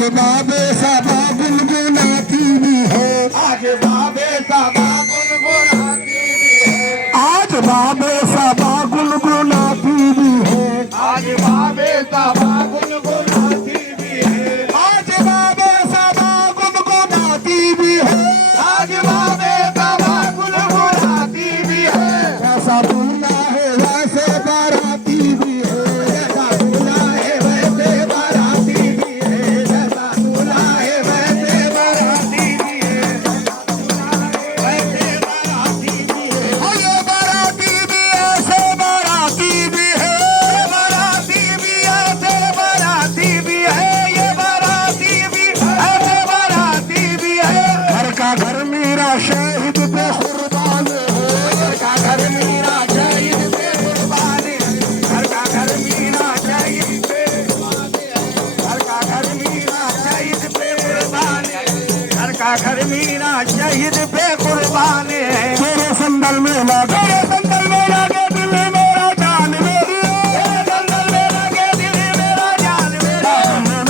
बाबे साबा गुनगुनाती भी है, आज बाबे साबा गुनगुनाती भी है, आज बाबे साबा गुनगुनाती भी है, आज बाबे साबा गुनगुनाती भी है, आज बाबे साबा गुनगुनाती भी है, आज बाबे साबा गुनगुनाती भी है। ऐसा दूल्हा है वैसे बाराती भी है, ऐसा दूल्हा है वैसे बाराती भी है, ऐसा दूल्हा है वैसे बाराती भी है, वैसे बाराती भी है, ये बाराती भी ऐसे बाराती भी है, बाराती भी ऐसे बाराती भी है, ये बाराती भी ऐसे बाराती भी है। घर का घर मेरा शहीद पे कुर्बान है, घर का घर मेरा शहीद पे कुर्बान है, घर का घर मेरा शहीद पे कुर्बान है, घर का घर मेरा शहीद पे कुर्बान है, घर का घर मेरा शहीद पे कुर्बान है। तेरे संदल में लगे, तेरे संदल में लगे दिल मेरा जान मेरी, तेरे संदल में लगे दिल मेरा जान मेरा,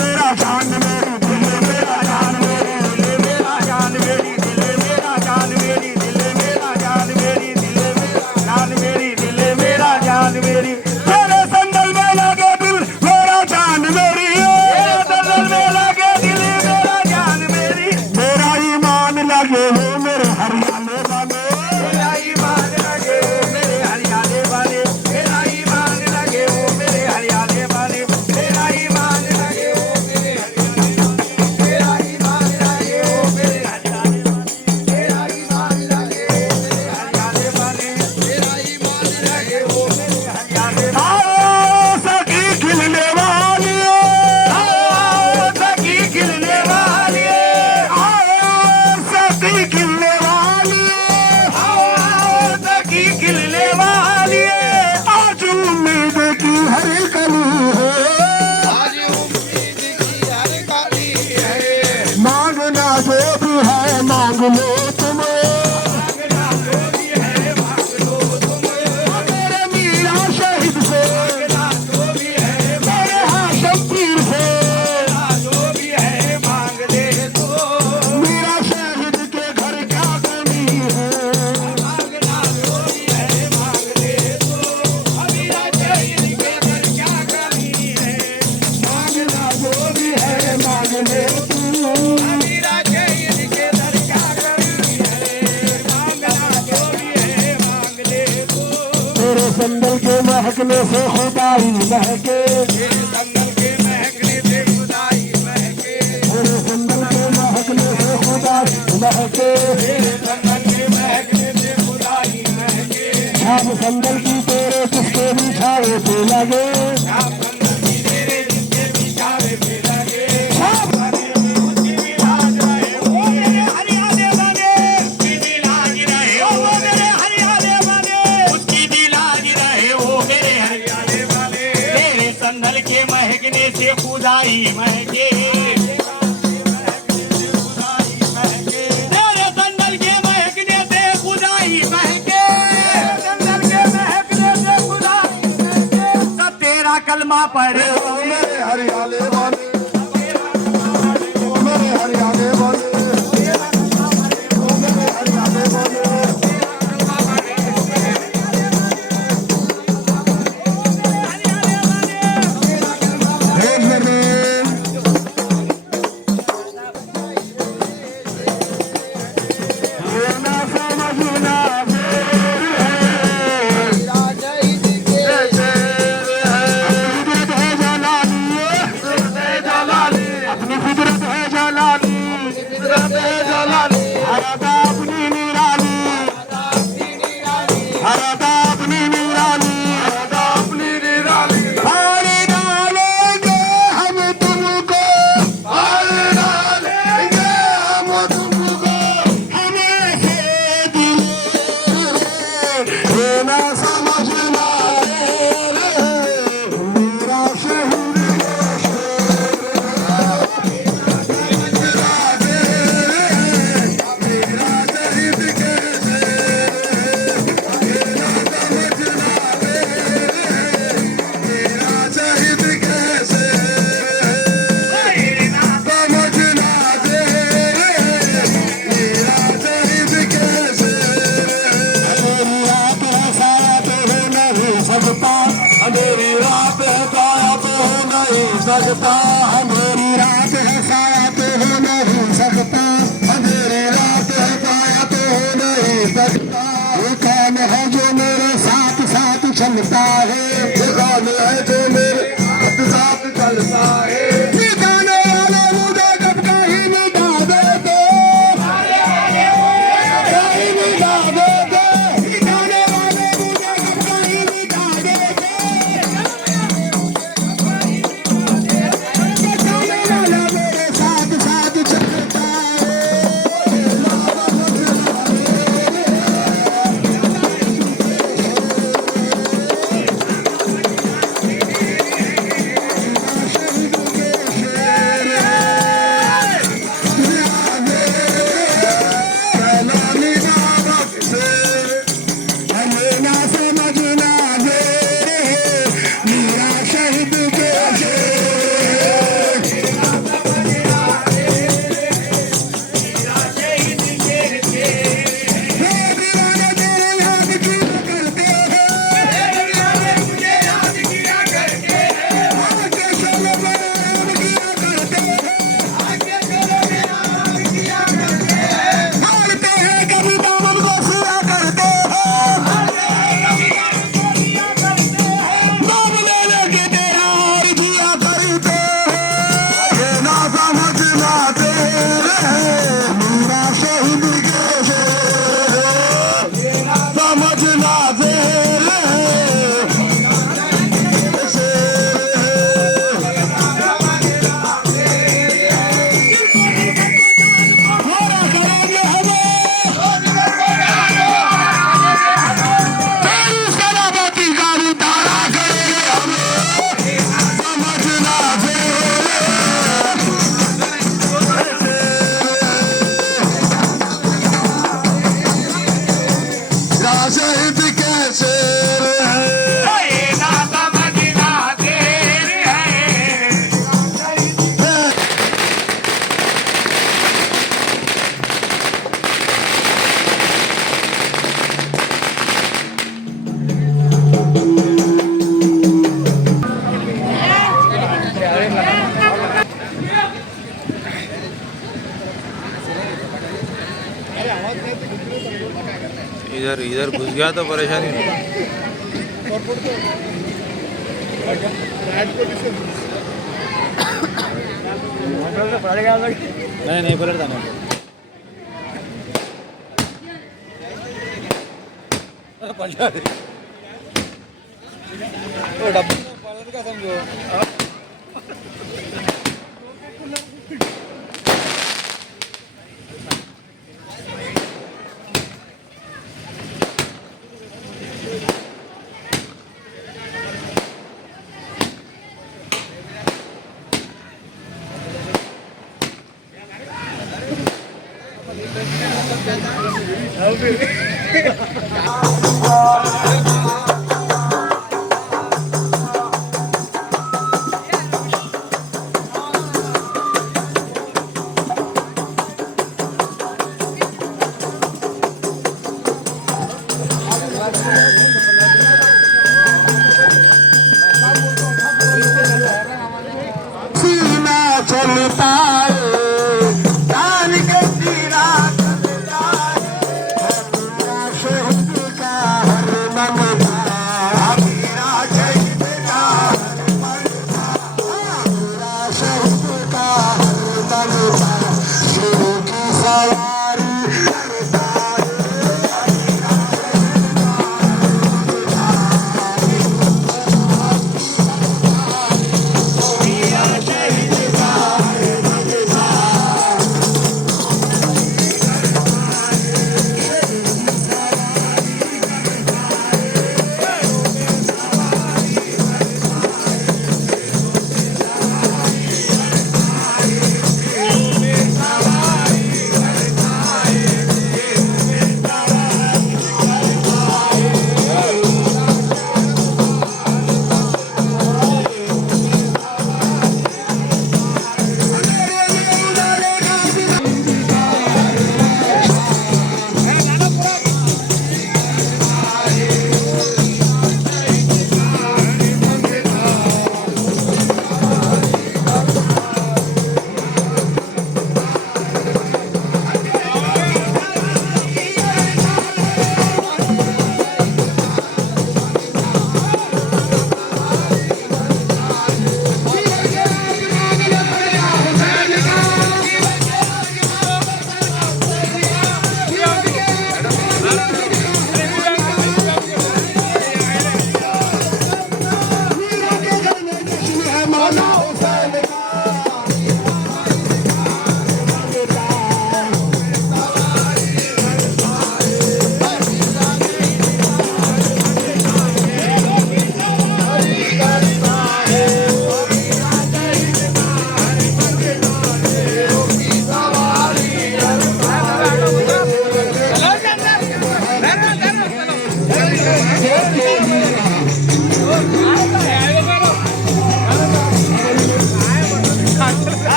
मेरा जान मेरी, दिल मेरा जान मेरी, दिल मेरा जान मेरी, दिल मेरा जान मेरी, दिल मेरा जान मेरी, दिल मेरा जान मेरी, दिल मेरा जान मेरी। तेरे संदल में लगे दिल मेरा जान मेरी, तेरे संदल में लगे दिल मेरा जान मेरी, मेरा ईमान लगे हो मेरे हरियाणे वाले, मेरा ईमान लगे हो मेरे हरियाणे वाले, मेरा ईमान लगे हो मेरे हरियाणे वाले, मेरा ईमान लगे हो मेरे हरियाणे वाले, मेरा ईमान लगे हो मेरे हरियाणे वाले, मेरा ईमान लगे हो मेरे हरियाणे वाले, मेरा ईमान लगे हो मेरे हरियाणे वाले। आओ सखी खिलने वाली, आओ सखी खिलने वाली, आओ सखी खिलने वाली, आओ सखी खिलने वाली, आज उम्मीद की हर कली है, आज उम्मीद की हर कली है, मांगना जो भी है मांग लो तुम्हें, मांगना जो भी है मांग लो तुम्हें, मेरे मीरा शहीद से, मांगना जो भी है मेरे हाशम पीर से, जो भी है मांग ले तो, मीरा शहीद के घर क्या कमी है, मांगना जो भी है मांग ले तो, मीरा शहीद के घर क्या कमी है, मांगना जो भी है मांग ले तू, मीरा शहीद के घर क्या कमी है, मांगना जो भी है मांग ले तू। तेरे संदल के महकने से खुदाई महके, तेरे संदल के महकने से खुदाई महके, तेरे संदल के महकने से खुदाई महके, तेरे संदल के महकने से खुदाई महके, शाम संदल की तेरे जिसके बिछावे पे लगे, शाम संदल की तेरे जिसके बिछावे पे लगे, शाम उसकी भी लाज रहे वो मेरे हरियाणे वाले, उसकी भी लाज रहे वो मेरे हरियाणे वाले, उसकी भी लाज रहे वो मेरे हरियाणे वाले। तेरे संदल के महकने से खुदाई महके, तेरे संदल के महकने से खुदाई महके, संदल के महकने से खुदाई महके, सब तेरा कलमा पढ़े ओ मेरे हरियाणे वाले, ओ मेरे हरियाणे वाले, ओ मेरे हरियाणे वाले। सकता, अंधेरी रात है साया तो हो नहीं सकता, अंधेरी रात है साया तो हो नहीं सकता। वो कौन है जो मेरे साथ साथ चलता है, वो कौन है जो मेरे साथ साथ चलता है। ठिकाने वाले मुझे जब कहीं मिटा देते, कहीं मिटा देते, ठिकाने वाले मुझे जब कहीं मिटा देते, ठिकाने वाला मेरे साथ साथ चलता है। शहीद कैसे इधर इधर घुस गया तो परेशानी नहीं। नहीं पलटता नहीं। डब्बा पलट का समझो। चलता है जान के तीरा चलता है, शहीद का हर मन था, मेरा शहीद का हर मन था, मेरा शहीद का हर मन था, शुरू की सवारी करता है।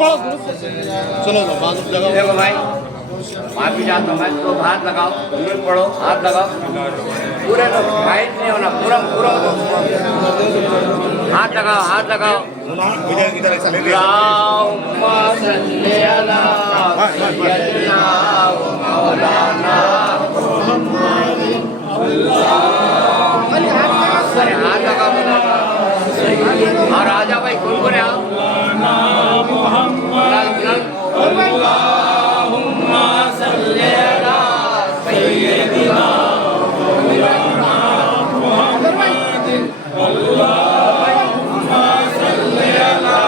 देखो भाई, माफी चाहता हूँ मैं, तो हाथ लगाओ, दुरुद पढ़ो, हाथ लगाओ, पूरे तो फाइट नहीं होना, पूरा पूरा हाथ लगाओ, हाथ लगाओ। अल्लाहुम्मा सल्ली अला सय्यदिना व मौलाना मुहम्मद। अरे हाथ लगाओ और राजा भाई कौन कौन है? अल्लाहुम्मा सल्ली अला सय्यदिना मुहम्मद। अल्लाहुम्मा सल्ली अला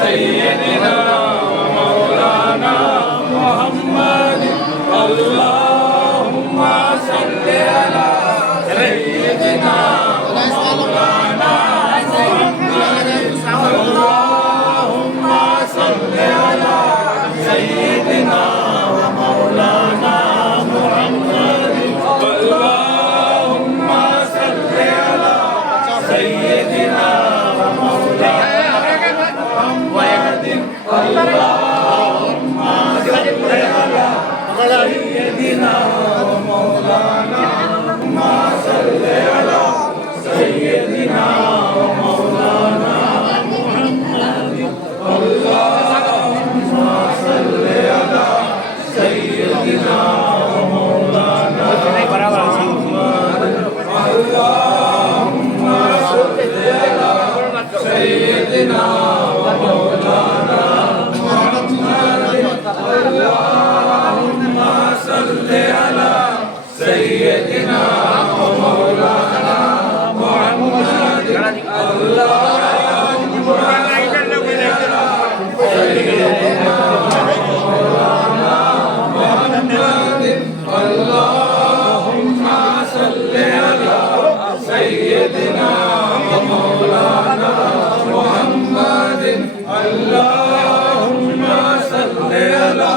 सय्यदिना मौलाना मुहम्मद। अल्लाहुम्मा सल्ली अला सय्यदिना मौलाना अल्लाहुम्मा सल्ली अला सय्यदिना मौलाना मुहम्मद। अल्लाहुम्मा सल्ली अला सय्यदिना मौलाना मुहम्मद। अल्लाहुम्मा सल्ली अला सय्यदिना मौलाना सल्ली अला सय्यदिना मौलाना मुहम्मद। अल्लाहुम्मा सल्ली अला सय्यदिना मौलाना मुहम्मद। अल्लाहुम्मा सल्ली अला सय्यदिना मौलाना मुहम्मद। अल्लाहुम्मा सल्ली अला सय्यदिना मौलाना मुहम्मद। अल्लाहुम्मा सल्ली अला सय्यदिना मौलाना मुहम्मद। अल्लाहुम्मा सल्ली अला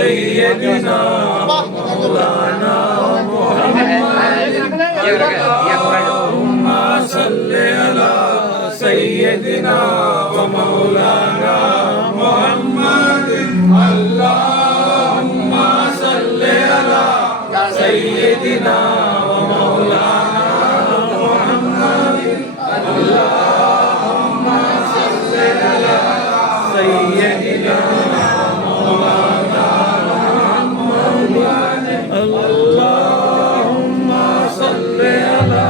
सय्यदिना मौलाना मुहम्मद। अल्लाहुम्मा सल्ली अला सय्यदिना मौलाना मुहम्मद। अल्लाहुम्मा सल्ली अला सय्यदिना मौलाना मुहम्मद। अल्लाहुम्मा सल्ली अला सय्यदिना मौलाना मुहम्मद। अल्लाहुम्मा सल्ली अला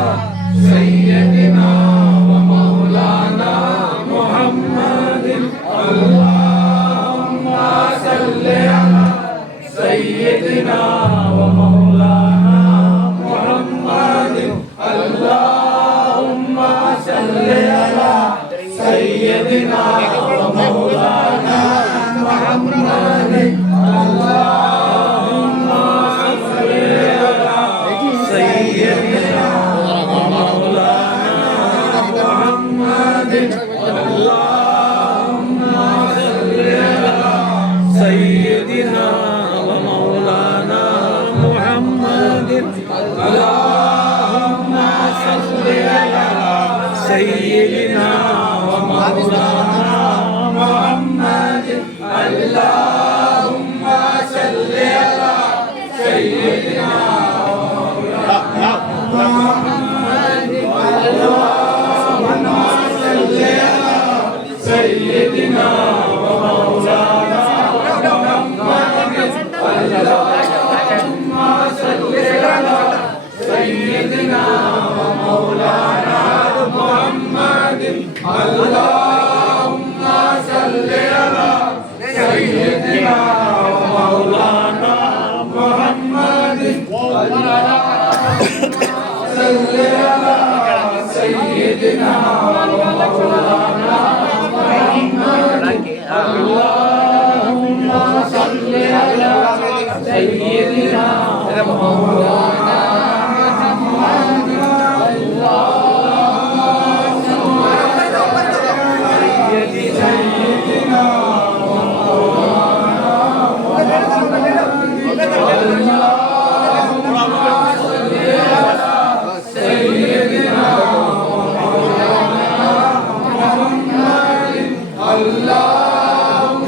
सय्यदिना मौलाना मुहम्मद। अल्लाहुम्मा सल्ली अला सय्यदिना मौलाना मुहम्मद। अल्लाहुम्मा सल्ली अला सय्यदिना मौलाना मुहम्मद। अल्लाहुम्मा सल्ली अला सय्यदिना मौलाना मुहम्मद। अल्लाहुम्मा सल्ली अला सय्यदिना मौलाना मुहम्मद। अल्लाहुम्मा सल्ली अला सय्यदिना मौलाना मुहम्मद। अल्लाहुम्मा सल्ली अला सय्यदिना मौलाना मुहम्मद। अल्लाहुम्मा सल्ली अला सय्यदिना मौलाना मुहम्मद। अल्लाहुम्मा सल्ली अला सय्यदिना मौलाना मुहम्मद। अल्लाहुम्मा सल्ली अला सय्यदिना मौलाना मुहम्मद। सल्ली अला सय्यदिना मौलाना मुहम्मद। अल्लाहुम्मा सल्ली अला सय्यदिना मौलाना मुहम्मद। सय्यदिना मौलाना मुहम्मद।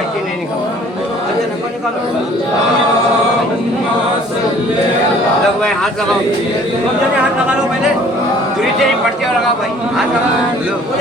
ऐसे नहीं निकालना अच्छा नको निकालो लग भाई हाथ लगाओ तुम जने हाथ लगा लो पहले दूरी से नहीं पड़ते लगा भाई हाथ लगा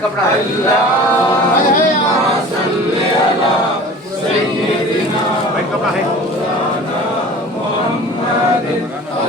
कपड़ा कपड़ा है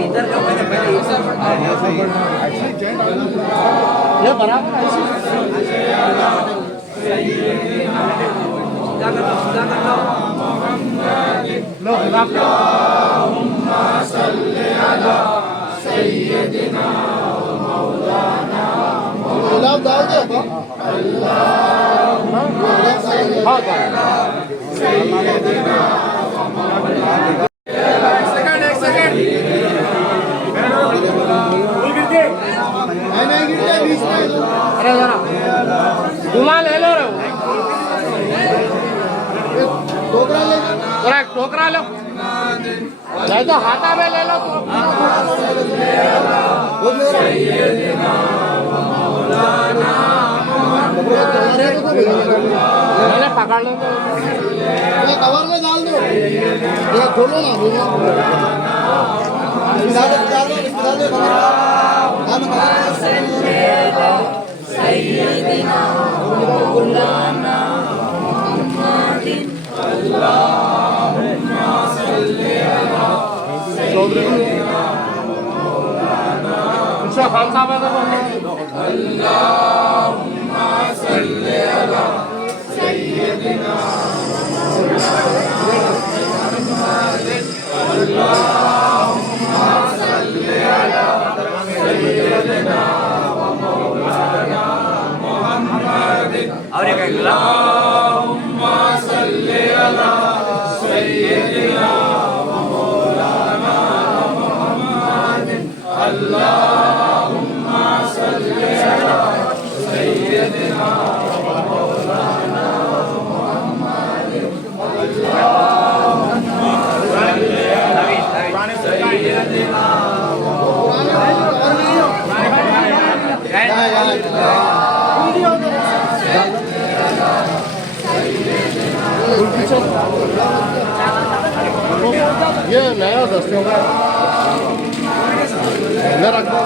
इधर का पहले ये बराबर है लो गुलाब डाल दो अरे जरा घुमा ले लो रे टोकरा लो नहीं तो हाथा में ले लो मैंने पकड़ लो कवर में डाल दो खोलो ना खान साहब और एक ये नया दस्तियों का रख दो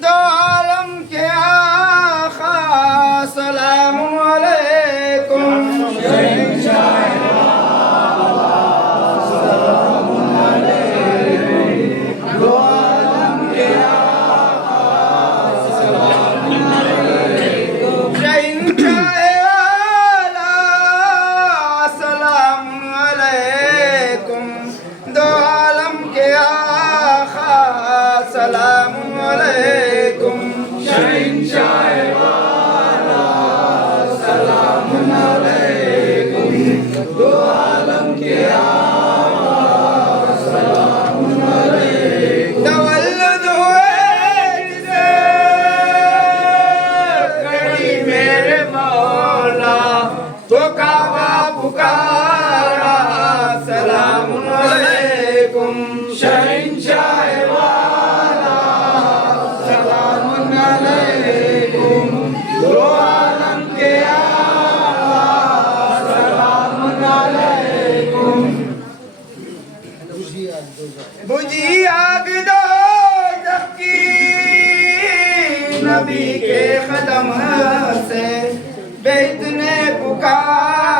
दो आलम के आका सलाम अलैकुम बुझी आग दो जबकि नबी के कदम से बेत ने पुकार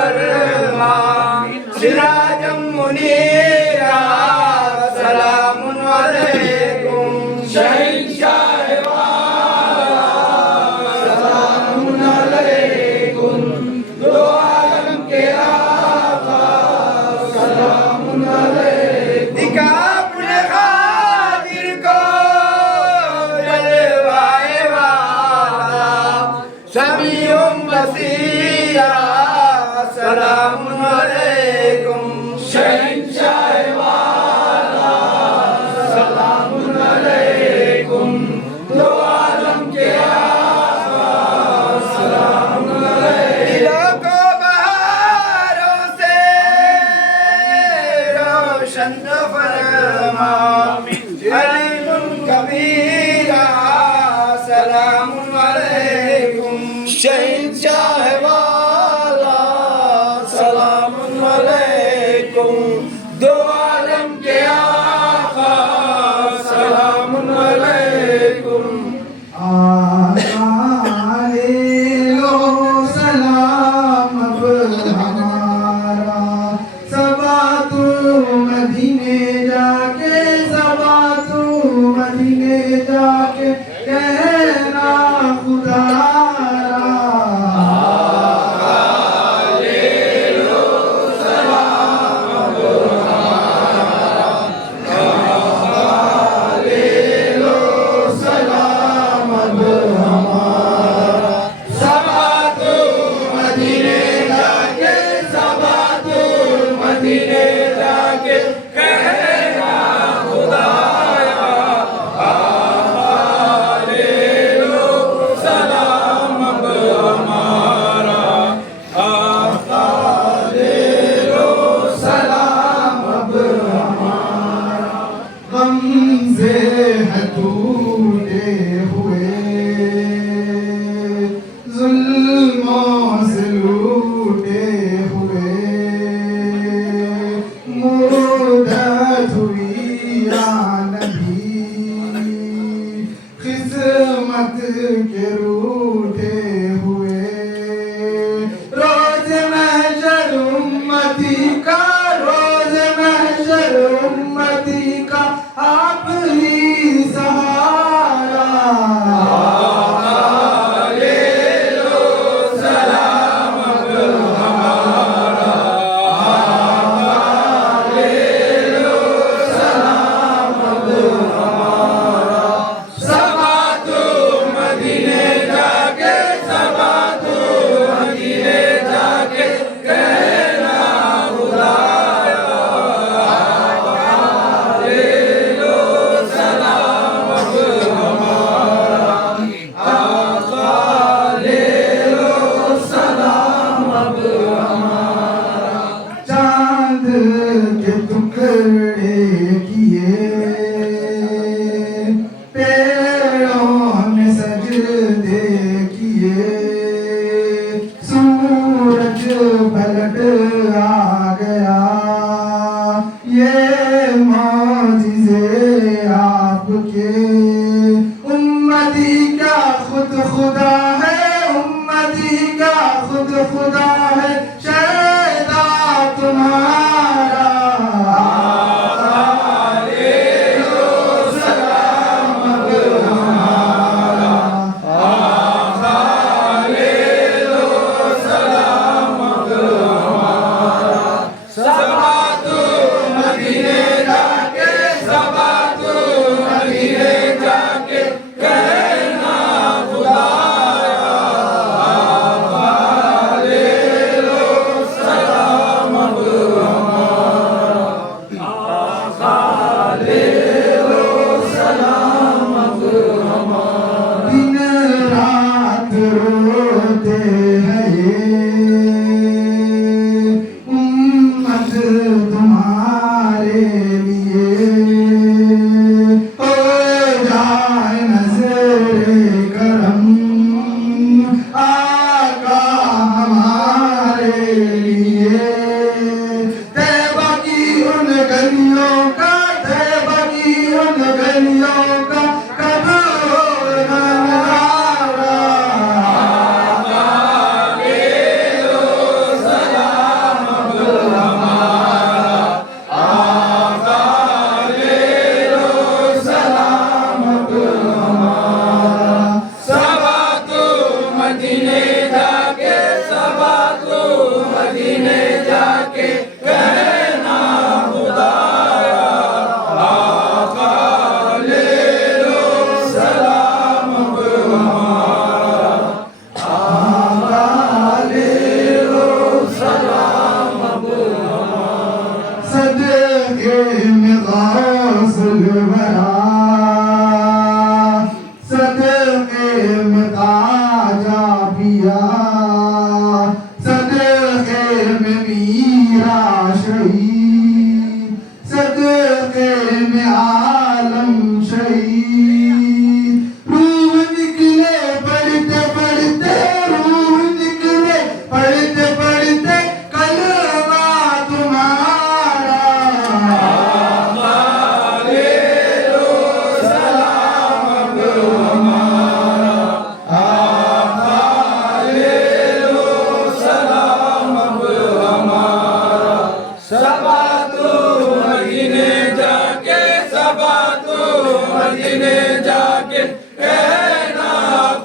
फरमा सिराजम मुनीरा सलामुन अलैकुम शहंशाह वाला सलामुन अलैकुम दो आलम के आका सलामुन अलैकुम दिखा अपने खातिर को जलवाए वाला समीउम बसीरा सलामुन अलैकुम शहंशाह वाला सलामुन अलैकुम दो आलम के आका सलामुन अलैकुम दिलों को बहारों से रोशन फरमा अलीमुन कबीरा सलामुन अलैकुम शहंशाह वाला सलामुन अलैकुम दो आलम के आका सलामुन अलैकुम आले लो सलाम अब हमारा सबा तू मदीने जाके सबा तू मदीने जाके कहना खुदा हमसे है टूटे हुए जुल्मों से लूटे हुए मुद्दत हुई या नबी किस्मत के रूठे हुए रोज महशर उम्मती का रोज महशर उम्मती का आप ही सहारा चांद के टुकड़े किए पेड़ों में सजदे किए सूरज पलट आ गया ये मौजिज़े आपके उम्मती का खुद खुदा है उम्मती का खुद खुदा है शैदा तुम्हारा मदीने जाके कहना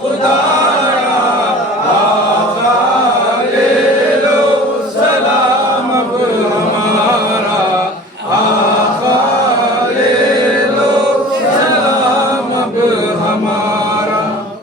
खुदाया आका ले लो सलाम अब हमारा आका ले लो सलाम अब हमारा।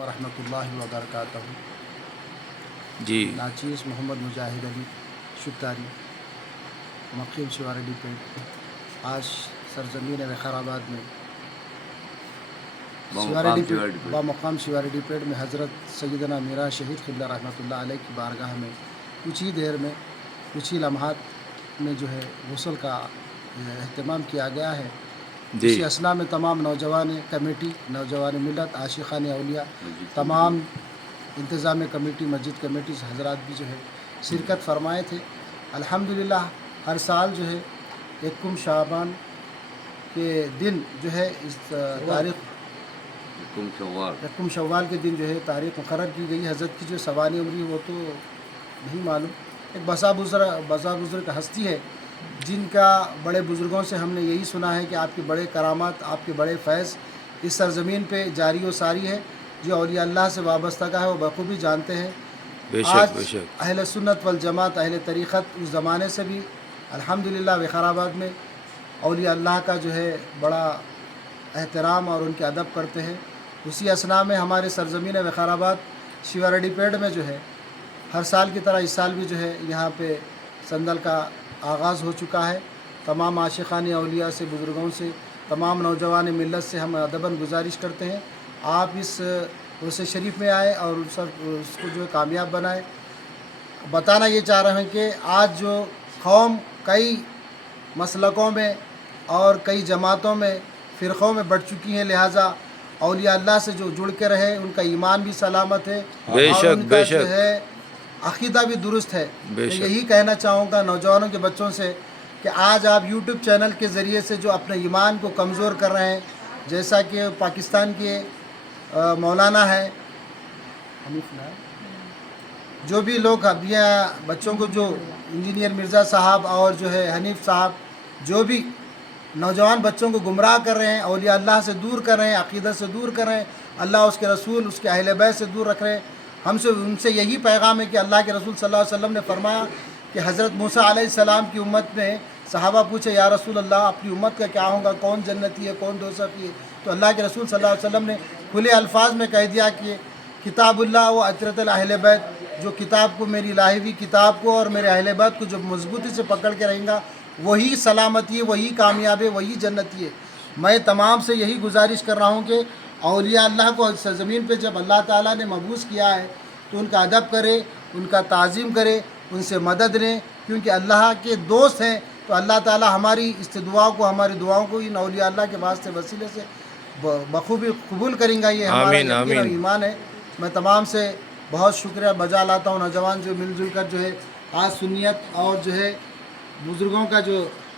वरहमतुल्लाहि वबरकातुहू। जी नाचीस मोहम्मद मुजाहिद अली शुक्तारी मक्खी शिवारेडी पेट आज सरजमीन विकाराबाद में बामकाम शिवारेडी पेट में हज़रत सैयदना मीरा शहीद क़िबला रहमतुल्लाह अलैह की बारगाह में कुछ ही देर में कुछ ही लम्हात में जो है गुस्ल का अहतमाम किया गया है। इसी असना में तमाम नौजवान कमेटी नौजवान मिलत आशिक़ान औलिया तमाम इंतज़ाम कमेटी मस्जिद कमेटी से हजरात भी जो है शिरकत फरमाए थे। अल्हम्दुलिल्लाह हर साल जो है 1 शाबान के दिन जो है इस तारीख़ 1 शव्वाल के दिन जो है तारीख़ मुक़र्रर की गई। हज़रत की जो सवानी उम्री वो तो नहीं मालूम, एक बसा बुज़ुर्ग हस्ती है जिनका बड़े बुज़ुर्गों से हमने यही सुना है कि आपके बड़े करामात आपके बड़े फैज़ इस सरज़मीन पे जारी व सारी है। जो औलिया अल्लाह से वाबस्ता का है वो बखूबी जानते हैं। आज अहले सुन्नत वल जमात अहले तरीक़त उस ज़माने से भी अल्हम्दुलिल्लाह विकाराबाद में औलिया अल्लाह का जो है बड़ा एहतराम और उनके अदब करते हैं। उसी असना में हमारे सरज़मीन विकाराबाद शिवारेडी पेड़ में जो है हर साल की तरह इस साल भी जो है यहाँ पे संदल का आगाज़ हो चुका है। तमाम आशिक़ान औलिया से बुज़ुर्गों से तमाम नौजवान मिल्लत से हम अदबन गुजारिश करते हैं आप इस उर्स शरीफ में आए और उसको जो है कामयाब बनाए। बताना ये चाह रहे हैं कि आज जो कौम कई मसलकों में और कई जमातों में फ़िरक़ों में बढ़ चुकी हैं, लिहाजा औलिया अल्लाह से जो जुड़ के रहे उनका ईमान भी सलामत है और उनका जो है अक़ीदा भी दुरुस्त है। मैं यही कहना चाहूँगा नौजवानों के बच्चों से कि आज आप यूट्यूब चैनल के ज़रिए से जो अपने ईमान को कमज़ोर कर रहे हैं, जैसा कि पाकिस्तान के मौलाना है जो भी लोग अभिया बच्चों को जो इंजीनियर मिर्ज़ा साहब और जो है हनीफ साहब जो भी नौजवान बच्चों को गुमराह कर रहे हैं, औलिया अल्लाह से दूर कर रहे हैं, अक़ीदत से दूर कर रहे हैं, अल्लाह उसके रसूल उसके अहले बैत से दूर रख रहे हैं। हमसे उनसे यही पैगाम है कि अल्लाह के रसूल सल्लल्लाहु अलैहि वसल्लम ने फरमाया कि हज़रत मूसा अलैहिस्सलाम की उम्मत में सहाबा पूछे या रसूल अल्लाह अपनी उम्मत का क्या होगा, कौन जन्नती है कौन दोज़खी है? तो अल्लाह के रसूल सल्लल्लाहु अलैहि वसल्लम ने खुले अल्फाज में कह दिया कि किताबुल्लाह व अतरतुल अहले बैत, जो किताब को मेरी लाही हुई किताब को और मेरे अहले बैत को जो मजबूती से पकड़ के रहेगा वही सलामती है, वही कामयाब है, वही जन्नती है। मैं तमाम से यही गुजारिश कर रहा हूँ कि औलिया अल्लाह को ज़मीन पे जब अल्लाह ताला ने मबूस किया है तो उनका अदब करे, उनका ताज़ीम करे, उनसे मदद लें, क्योंकि अल्लाह के दोस्त हैं। तो अल्लाह ताला हमारी इस दुआओं को, हमारी दुआओं को इन औलिया अल्लाह के वास्ते वसीले से बखूबी कबूल करेंगे। ये हमारा आमीन, यकीन और आमीन। ईमान है। मैं तमाम से बहुत शुक्रिया बजा लाता हूँ, नौजवान जो मिलजुल कर जो है आज सुन्नियत और जो है बुज़ुर्गों का जो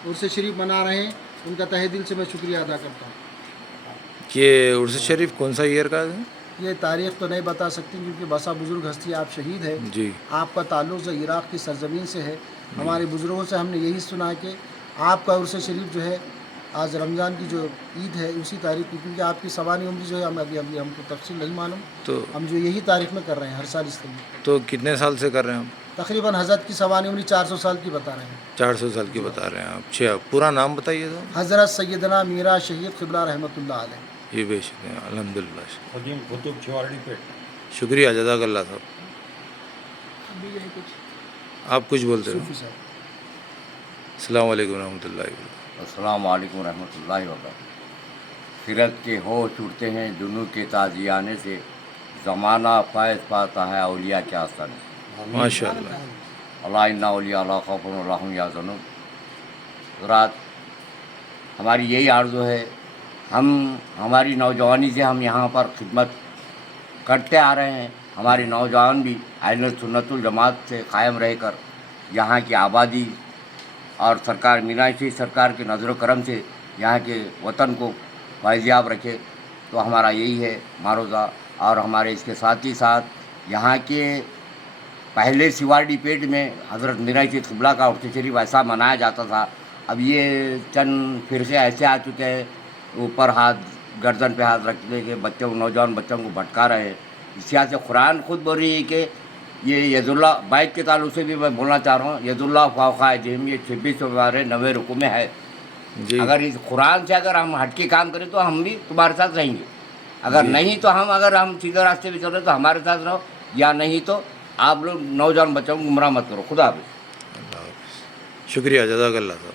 उर्स शरीफ मना रहे हैं, उनका तहे दिल से मैं शुक्रिया अदा करता हूँ। ये उर्स शरीफ कौन सा ईयर का है? ये तारीख़ तो नहीं बता सकती क्योंकि बसा बुज़ुर्ग हस्ती आप शहीद है। जी। आपका ताल्लुक़ जो इराक़ की सरज़मीन से है। हमारे बुज़ुर्गों से हमने यही सुना है कि आपका उर्स शरीफ जो है आज रमज़ान की जो ईद है उसी तारीख की, क्योंकि आपकी सवानी उम्र जो है हम अभी हमको तफसील नहीं मालूम, तो हम जो यही तारीख में कर रहे हैं हर साल इस तरह। तो कितने साल से कर रहे हैं आप? तकरीबन हज़रत की सवानी उम्र 400 साल की बता रहे हैं। 400 साल की बता रहे हैं आप। अच्छा, पूरा नाम बताइए तो। हज़रत सैयदना मीरा शहीद क़िबला रहमतुल्लाह अलैह। ये बेशक है, अल्हम्दुलिल्लाह। खदीम कुतुब छवाड़ी पेट। शुक्रिया, जज़ाकल्लाह साहब। आप कुछ बोलते हो? सूफी साहब। अस्सलाम वालेकुम रहमतुल्लाहि व बरकातहू। अस्सलाम वालेकुम रहमतुल्लाहि व बरकातहू। फिरत के होश उड़ते हैं जुनू के ताज़ियाने से, ज़माना फैज़ पाता है औलिया के आस्थाने। माशाअल्लाह। अल्लाह इन्ना औलिया ला खौफुन वला हुम यहज़नून। रात हमारी यही आरज़ू है, हम हमारी नौजवानी से हम यहाँ पर खिदमत करते आ रहे हैं। हमारे नौजवान भी अहले सुन्नतुल जमात से कायम रहकर यहाँ की आबादी और सरकार मीना शरीफ सरकार के नज़र करम से यहाँ के वतन को फैज़याब रखे, तो हमारा यही है मारोज़ा। और हमारे इसके साथ ही साथ यहाँ के पहले सिवाड़ी पेट में हज़रत मीरा शरीफ क़िबला का उर्स शरीफ ऐसा मनाया जाता था। अब ये चंद फिरक़े ऐसे आ चुके हैं, ऊपर हाथ गर्दन पे हाथ रखने के बच्चों नौजवान बच्चों को भटका रहे हैं। इस यहाँ से कुरान खुद बोल रही है कि ये यदुल्ला बैत के ताल्लुक़ से भी मैं बोलना चाह रहा हूँ, यदुल्ला फ़ौक़ा जिम, ये 26 रुकू में है। जी। अगर इस कुरान से अगर हम हटके काम करें तो हम भी तुम्हारे साथ रहेंगे, अगर नहीं तो अगर हम सीधे रास्ते पे चल रहे तो हमारे साथ रहो, या नहीं तो आप लोग नौजवान बच्चों को गुमराह मत करो। खुदा हाफ़िज़। शुक्रिया, जज़ाकल्लाह साहब।